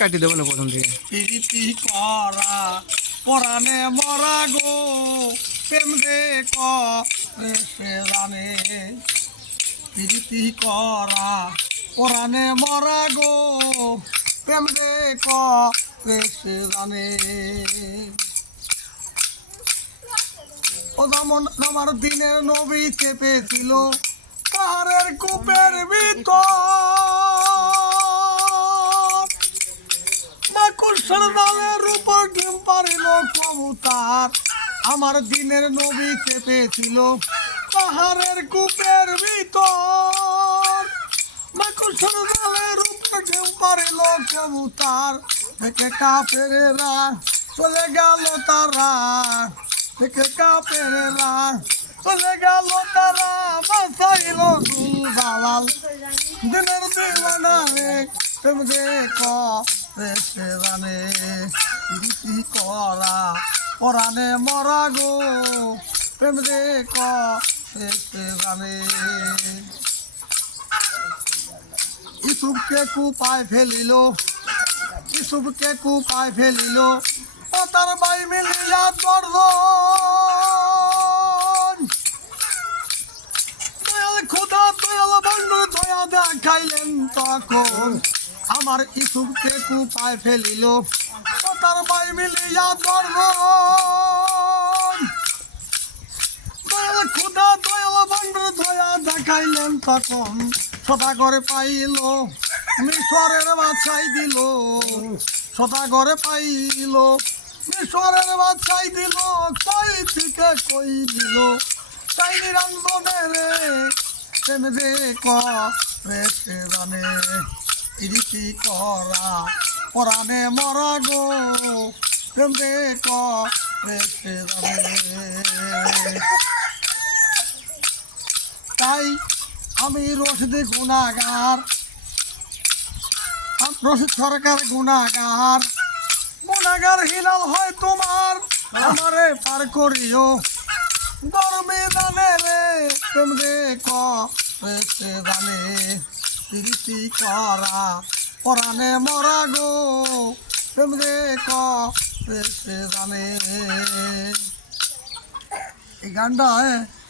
কাটি দেবো না প্রথম থেকে। প্রীতি করা পরাণে মরা গো, প্রেম দে সে জানে। প্রীতি করা পরাণে মরা গো, প্রেম দে সে জানে। ও যেমন আমার দিনের নবী চেপেছিল পাহাড়ের কূপের ভিতর, মাকুশের ডালের উপর ডিম পারিল কবুতর। আমার দিনের নবী চেপেছিল পাহাড়ের কূপের ভিতর, মাকুশের ডালের উপর ডিম পারিল কবুতর। দেখে কাফেরেরা চলে গেল তারা, দেখে কাফেরেরা চলে গেল তারা, বাঁচাইল দুল দালাল দিনের দিওয়ানা রে। প্রেম দেখ সে জানে, প্রীতি করা পরাণে মরা গো, প্রেম দেখ সে জানে। ইসুফকে কুপায় ফেলিল, ইসুফকে কুপায় ফেলিল, ও তার ভাই মিলিয়া দর্জন। দয়াল খোদা দয়াল বন্ধু দয়া দেখাইলেন তখন, আমার ইসুফকে কুপায় ফেলিল, ও তার ভাই মিলিয়া দর্জন। দয়াল খোদা দয়াল বন্ধু দয়া দেখাইলেন তখন, সদাগরে পাইল মিশরের বাছাই দিল, সদাগরে পাইল মিশরের বাছাই দিল। কই থেকে কই দিল তাই নিরঞ্জনে রে, প্রেম দে সে জানে। প্রীতি করা পরাণে মরা গো, প্রেম দে সে জানে। তাই আমি রশিদ গুনাগার, রশিদ সরকার গুনাগার, গুনাগার হিলাল হয় তোমার, আমারে পার করিও গরমে দানে রে। প্রেম দে সে জানে, প্রীতি করা পরাণে মরা গো, প্রেম দে সে জানে। এই গানটা